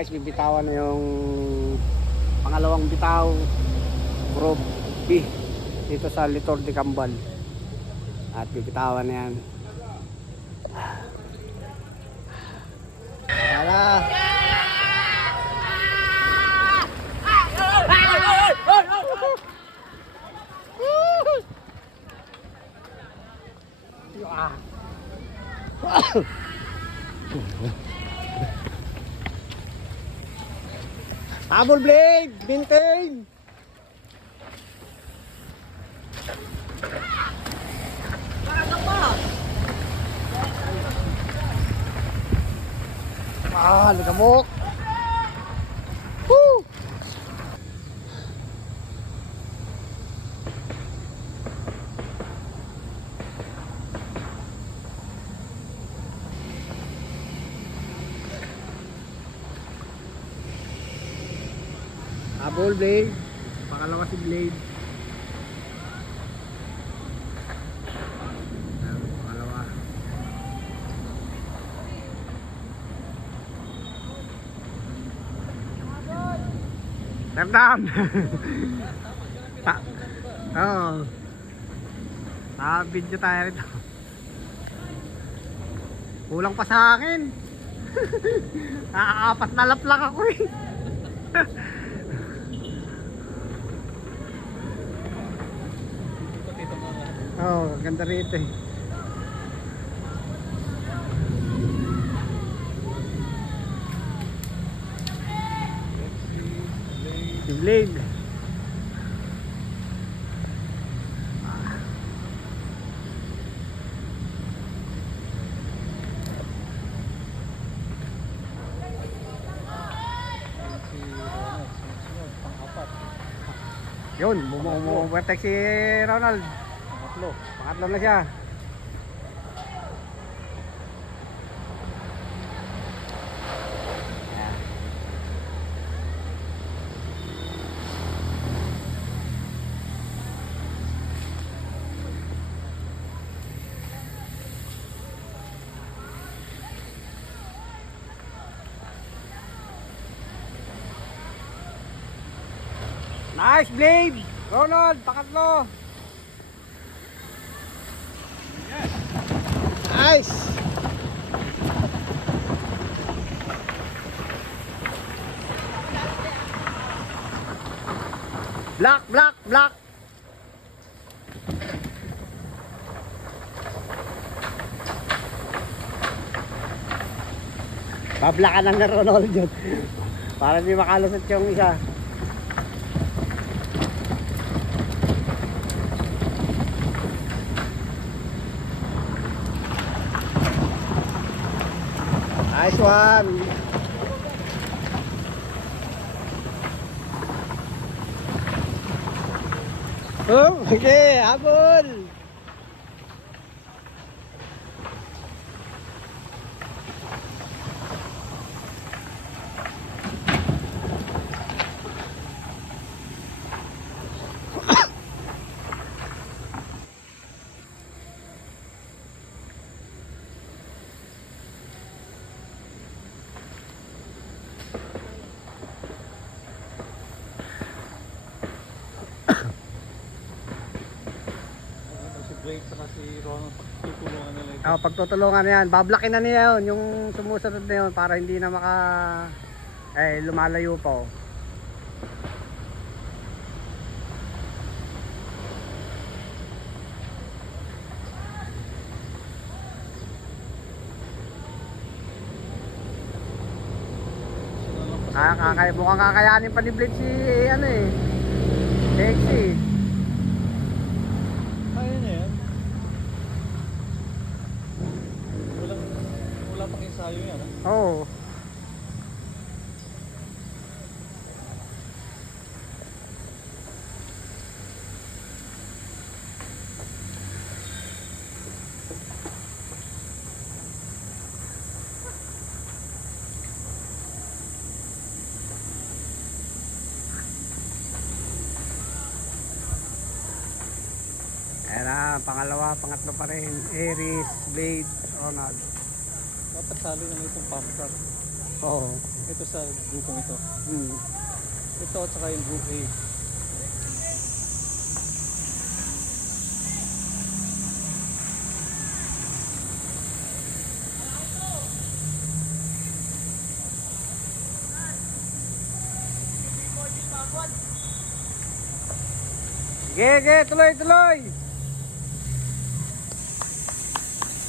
Guys, bibitawan na yung pangalawang bitaw Group B dito sa Litor de Cambal. At bibitawan na yan. Tara! Habol blade! Maintain! Nagamok! Woo! Habol blade, pangalawa si blade. Pangalawa. Step down. Oh. Video tayo rito. Kulang pa sa akin. Nakakapat na laplak ako eh. Oh, ganda rito eh. Si Blade. Yun, bumubuwertek si Ronald. Pangatlo na siya. Nice blade! Ronald, pangatlo! Nice! Black, black, black! Bablakan lang na Ronald yun. Para di makalusot yung isa. Nice one. Oh, okay, habol. Si Ronald, pagtutulungan nila ito. Pagtutulungan na yan. Bablakin na niya yun, yung sumusunod na yun para hindi na lumalayo pa. Mukhang kakayanin pa ni Blade si Lexi. Kaya niya yan. Wala pang ensayo yan. Oo. Ayan na, pangalawa, pangatlo pa rin. Aries, Blade, Ronald. Dapat sali na itong pump car. Oo. Ito sa grupong ito. Hmm. Ito at saka yung group A. Sige, tuloy, tuloy.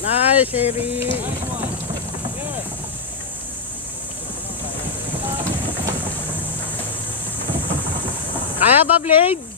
Nice, Eri. Kaya ba, Blade?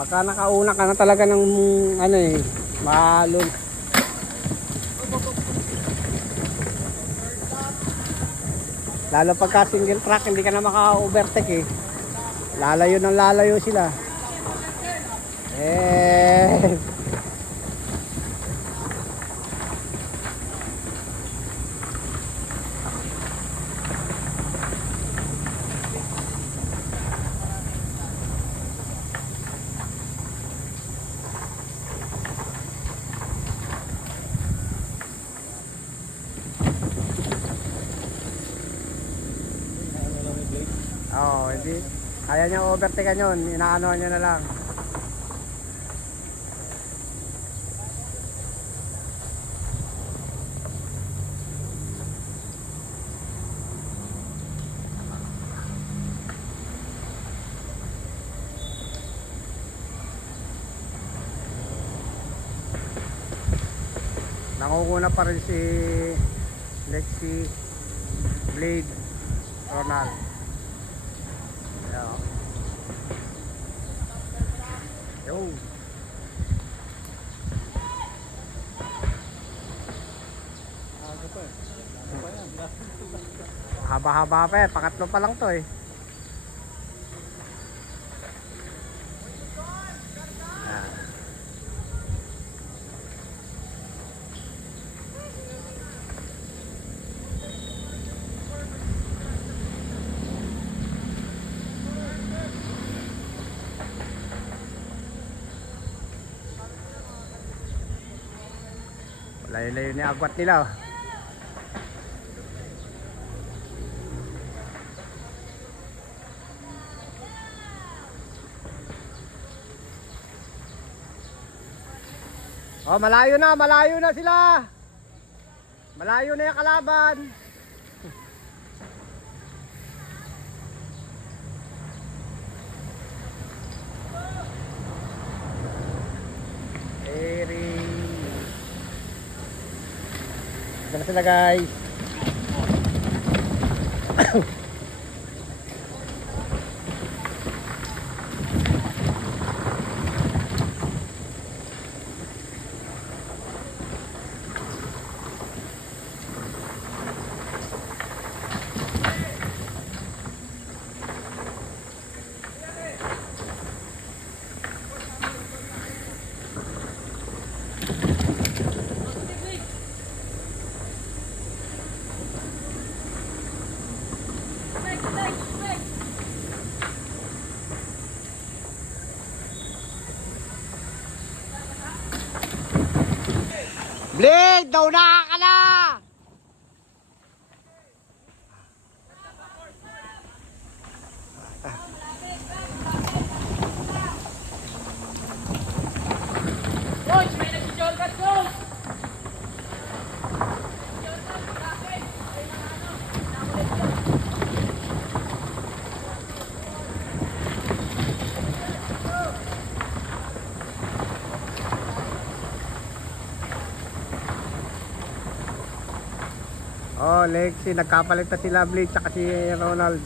Pagka nakauna ka na talaga ng ano eh, malun. Lalo pagka single track, hindi ka na maka-overtake eh. Lalayo ng lalayo sila. Eh. Oo, hindi. Kaya niya overtake yun. Inaano niya na lang. Nangunguna pa rin si Lexi, Blade, Ronald. Yeah. Yo. Ano pa eh? Ano pa yan? Haba-haba pa eh. Pangatlo pa lang to eh. Layo-layo ni agwat nila oh. Oh, malayo na sila. Malayo na yung kalaban. Eri. Diyan sila guys. Blade, daw na ka na! Coach, may nag-shortcut, coach! Oh, Lexi, nagkapalit na sila Blade tsaka si Ronald.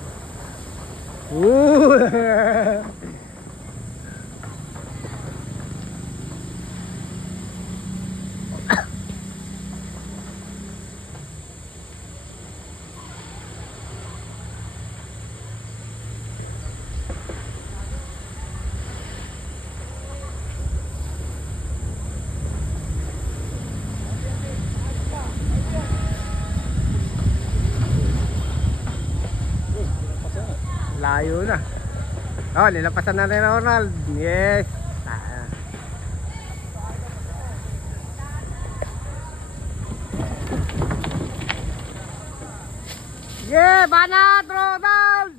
Woo! Layo na. Oh, nilapasan na rin Ronald. Yes. Yeah, banat Ronald.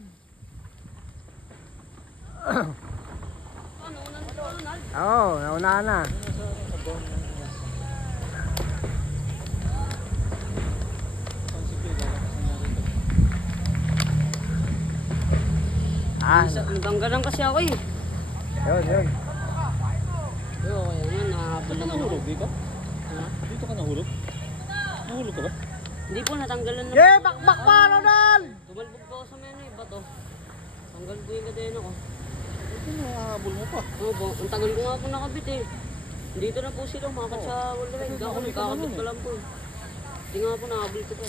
Oh, nauna na. Natanggalan kasi ako eh. Yun. Oo, kaya nga, nahabol naman ako. Nahulog dito? Ha? Dito ka nahulog? Nahulog ka ba? Hindi po, natanggalan na Yeah, po. bakbak pa Ronald. Tumalbog po ako sa meno eh, bato. Tanggal po yung kadena ko. Ito nahabol mo pa. Oo po, ang tagal ko nga po nakabit eh. Dito na po sila, umakat sa wall ride. Ako nagkakabit pa lang po eh. Hindi nga po nakahabol ko pa.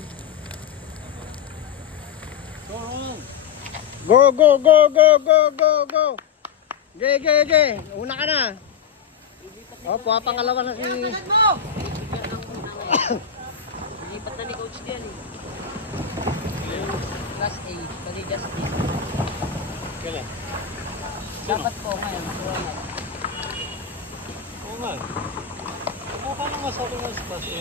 Go, Ronald. Go. Ge. Una ka na. Oh, pangalawa na si... Lipat na ni Coach diyan eh. Class A, kali Justin. Kailan? Dapat po ngayon, Oo nga. Mukha nang masabi nga sa class A.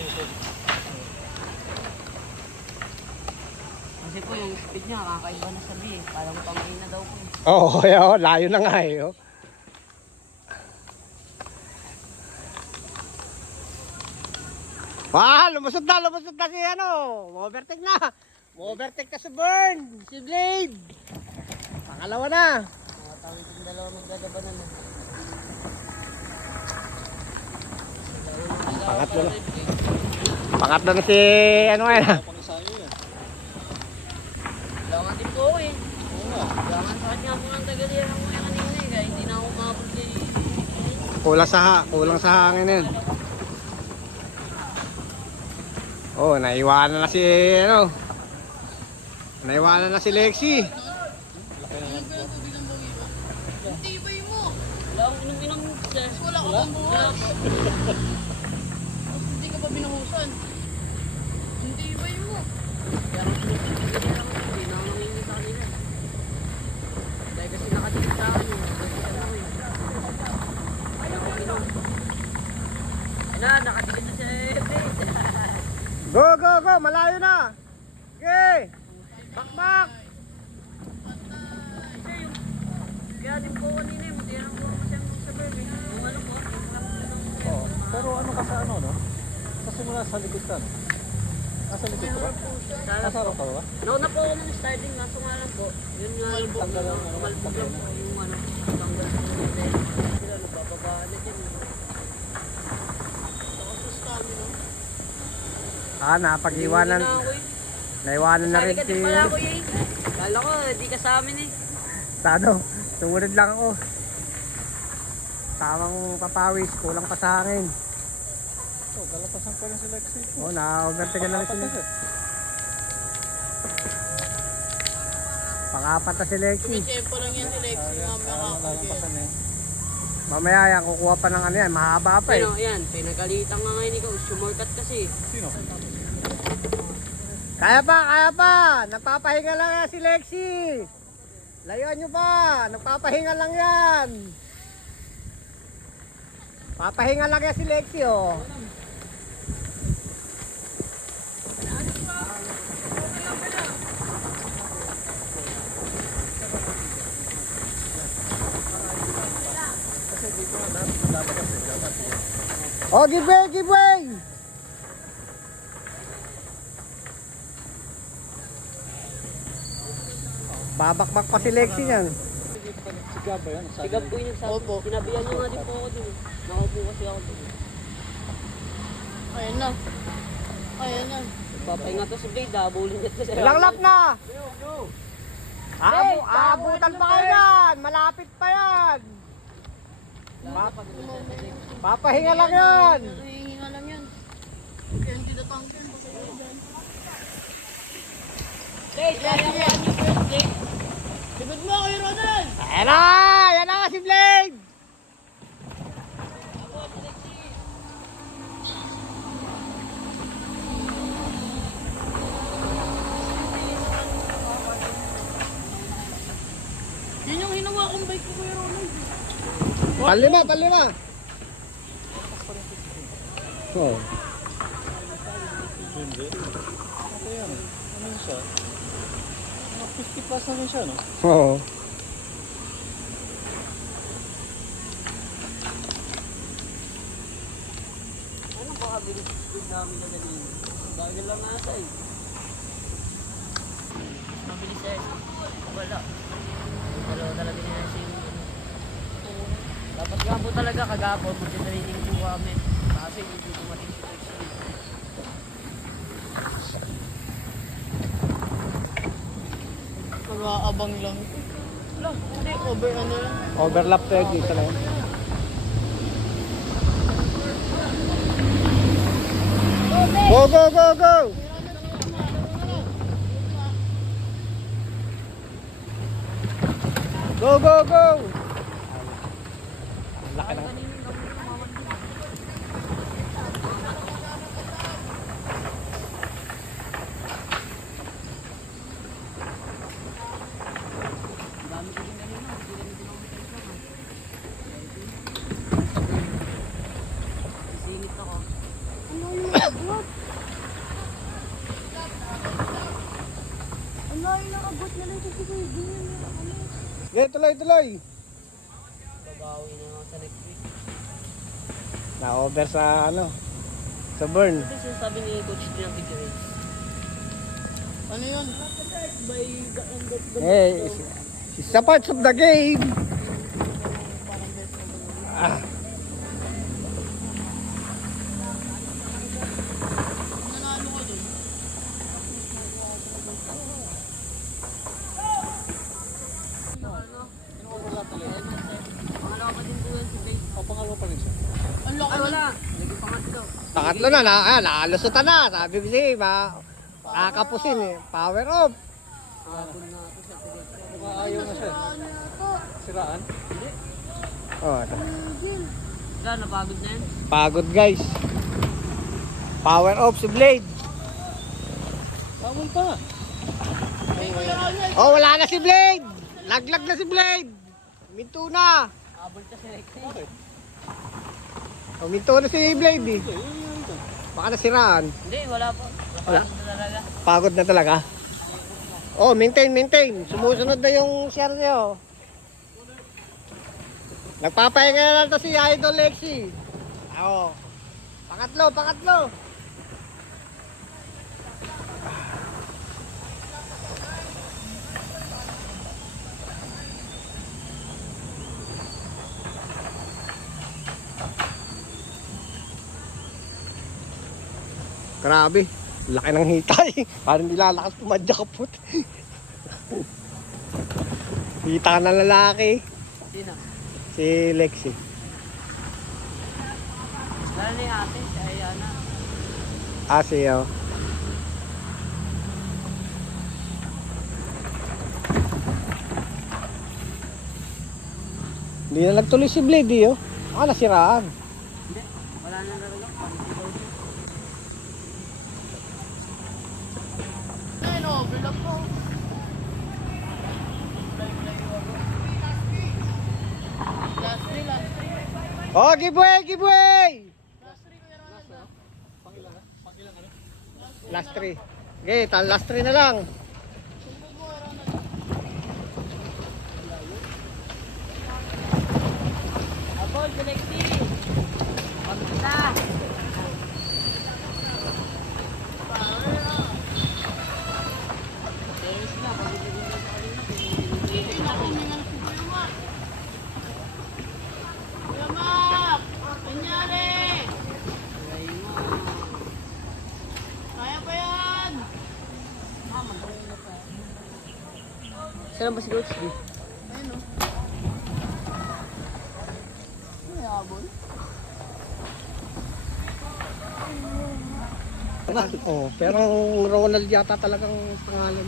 Kasi po yung speed niya, kakaiba na sabi eh. Parang pangay na daw po eh. Oh, yeah, layo na nga eh. Oh. Lumusot na si ano. Overtake na si Burn, si Blade. Pangalawa na. Tawid yung dalawa magdadabanan eh. Pangatlo na si ano ngayon. Pangisayo yan. Langan din po ako eh. Oo nga. Langan sa kanya po ng tagalira ko yung kanina eh. Kaya hindi na ako mabot kay... Kulang sa hangin yan. Oh, naiwanan na si ano. Naiwanan na si Lexi. Laki na lang. Wala akong inom-inom sir. Wala ka bang buhos? Hindi ka pa binuhusan. Hindi ba yun mo? Pero tagalira ko hindi na ako nangingi sa kanila. Dahil kasi nakatikit sa akin eh. Kasi ano eh. Ayaw ko inom. Ayun na, nakatikit na siya eh. Go. Malayo na. Okay. Bakbak. Kaya din po kanina eh. Matira po ako siyang sa bebe. Yung ano po. Oo. Pero ano ka sa ano, no? Kasi mula sa likod ka, no? Nasa likod ka ba? Nasa harap ka ba? Nauna po ako ng starting, naso nga lang po. Yun nga lang po. Tanggal ang ano, Malbog lang po yung ano. Tanggal po yung sila nagbababaan na dyan. Napag-iwanan. Naiwanan na rin Sali ka si... din pala ako eh. Kala ko, di ka sa amin eh. Sa ano, sumunod lang ako. Tamang papawis, kulang pa sa hangin. Oo, kalapasan pa rin si Lexi. Oh, na-overtake na rin sila. Pang-apat na si Lexi. Tempo lang yan si Lexi. Mamaya Lalampasan na yan. Mamaya yan, kukuha pa ng ano yan, mahaba pa eh. Ano, yan, pinagalitan nga ngayon ikaw. Sumorkat kasi. Sino? Kaya pa! Nagpapahinga lang yan si Lexi. Layuan nyo pa, nagpapahinga lang yan. Papahinga lang yan si Lexi oh. Oh, give way! Babakbak pa si Lexi niyan. Sigab ba yan? Sigab po yun sa Opo. Sinabihan niyo nga din po ako din. Nakaupo kasi ako din. Ayan na. Papahinga to si Blade, habulin niya to sa Ilang lap na? Aabutan pa kayo yan! Malapit pa yan! Papahinga lang yan! Hihinga lang yan. Kaya hindi natangkin. Blade, kaya mo yan yung first Blade. Libad mo ako yung Ronald! Ayan na! Yan na si Blade! Palima, palima. Oh. Hindi. Ano yan? Ano yun siya? Mga 50 plus naman siya, no? Oo. Ano ba kabilis speed namin na ganun? Bagal lang nasa eh. Mabilis eh. Wala. Dalawa talaga nila siya yung dapat nga po talaga kagapon, mag-training po kami. Kasi hindi dumating si Coach Lee. Nag-aabang lang. Wala, hindi, over ano yan. Overlap tayo dito lang. Go, go, go, go! Go, go, go! Laki na. Dami ko din kanina. Hindi rin kilometers lang. Sisingit ako. Ano yung abot? Ano yung nakabot na lang sa sigay? Okay, tuloy, tuloy. Babawi na nga sa next week. Na-over sa ano, sa burn. Ito yung sinasabi ni Coach Lee ng big race. Ano yun? By the end of the Hey, it's a part of the game. Ah, nanalo ko dun. Pangalawa pa din po yan si Dave. O, pangalawa pa rin siya. Ang laki Ay, na. wala. Naging pangatlo. pangatlo na, nakalusutan na. Sabi ko siya, nakakapusin eh. Power off. Hapon na ako sa Pilipinas. Mukhang ayaw na siya. Ano ito? Siraan? Oh, ito. Gil. Wala, napagod na yan. Pagod guys. Power off si Blade. Tamon pa. Hey, Kuya Ronald. Oh, wala na si Blade. Laglag na si Blade. Minto na. Habol ka si Rexy. Bakit? Oh, minto na si Blade eh. Hindi, yun ito. Baka nasiraan. Hindi, wala po. Wala. Napagod na talaga. Pagod na talaga. Oh, maintain, maintain. Sumusunod na yung share niyo. Nagpapahinga na lang to si Idol Lexi. Oo. Pangatlo, pangatlo. Grabe. Laki ng hitay. Parang nilalakas tumadya kaput. Hita na lalaki. Sino? Si Lexi. Lalo na yung ate, si Ayana. Ah, siya. Hindi na nagtuloy si Blade eh, oh. Ah, nasiraan. Hindi, wala na talaga. Pag-isigaw siya. Ayun, overlap ko. Last three, last three. Oh, giveaway, giveaway! Last three, Kuya Ronald. Last 3. Okay, last 3 na lang. Sumbog mo, Kuya Ronald. Habol, si Rexy! Pagkita! Teres na, pag-isigaw na sa kanina. Hindi na kami nga si Kuya Mac. Kuya Mac! Nangyari! Ay, mo. Kaya pa yan! Saan ba si Coach Lee? Ayun o. May habol. Oh, pero Ronald yata talagang pangalan.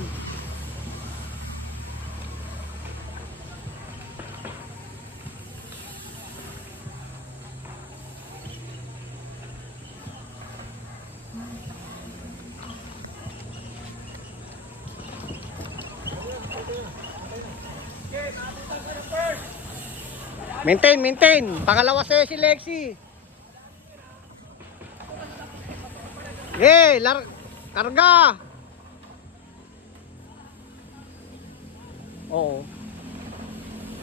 Maintain. Pangalawa sa'yo si Lexi. Karga. Oo.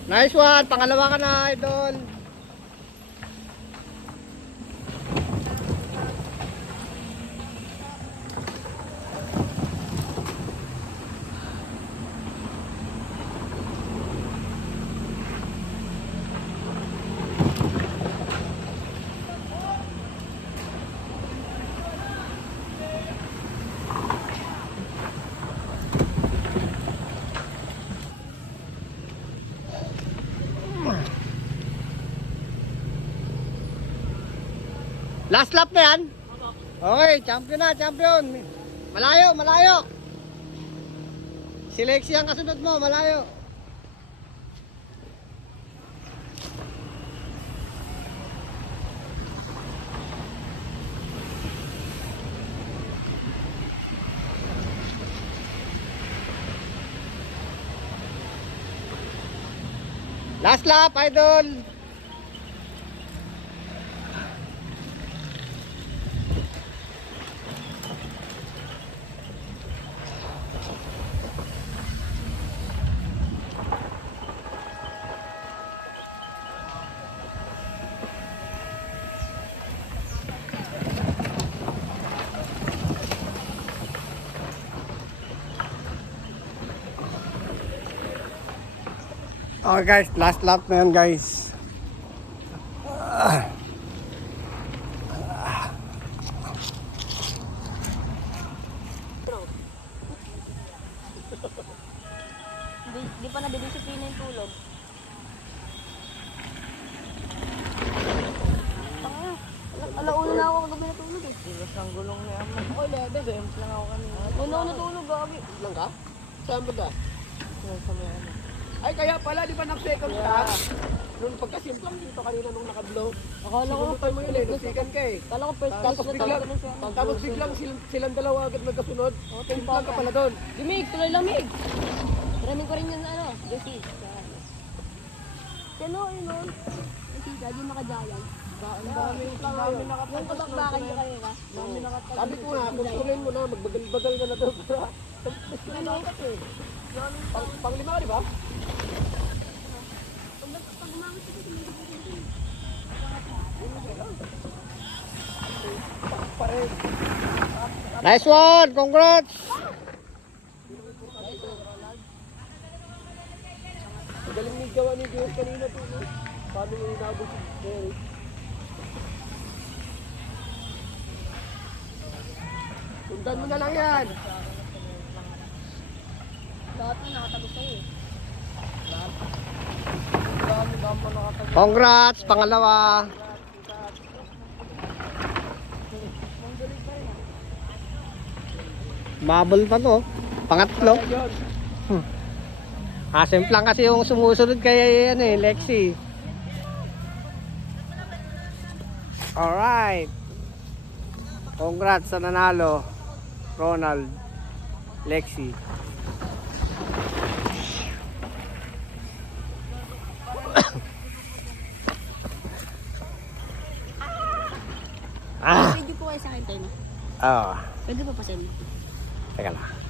Nice one. Pangalawa ka na, idol. Last lap na yan? Okay, champion na, champion. Malayo. Si Lexi ang kasunod mo, malayo. Last lap, idol. Okay guys, last lap na yan guys. Di pa nadidisiplina yung tulog. Alauna na ako kagabi natulog eh. Iwas ang gulong niya. Ako, lebe. Games lang ako kanina. Una ako natulog gabi. Lang ka? Saan ba ka? Sa may ano. Ay, kaya pala, di ba nag-second ka? Nung pagkasimplang dito kanina nung naka-blow. Akala ko Sinunutan mo yun eh, nag-second ka eh. Kala ko first class na talaga nun siya. Tapos biglang silang dalawa agad magkasunod. Simplang ka pala doon. Lamig, tuloy lamig. Maraming ko rin yung ano, Jesse. Sino yun nun? Jesse, dahil yung nakajayan. Ang dami Yung kabakbakan niya kanina. Sabi ko nga, kontrolin mo na, magbagal-bagal ka na doon para ano ka eh. Panglima ka, di ba? Nice one, congrats. Magaling ni gawa ni Diyos kanina to, no? Paano yung inabot si Jerry? Sundan mo na lang yan. Lahat na nakatagos sa'yo eh. Congrats, pangalawa. Bubble pa to. Pangatlo. Simplang kasi yung sumusunod kay Lexi. Alright. Congrats sa nanalo. Ronald. Lexi. Video po kayo sa akin tayo. Oh. Pwede pa pa send. Teka lang.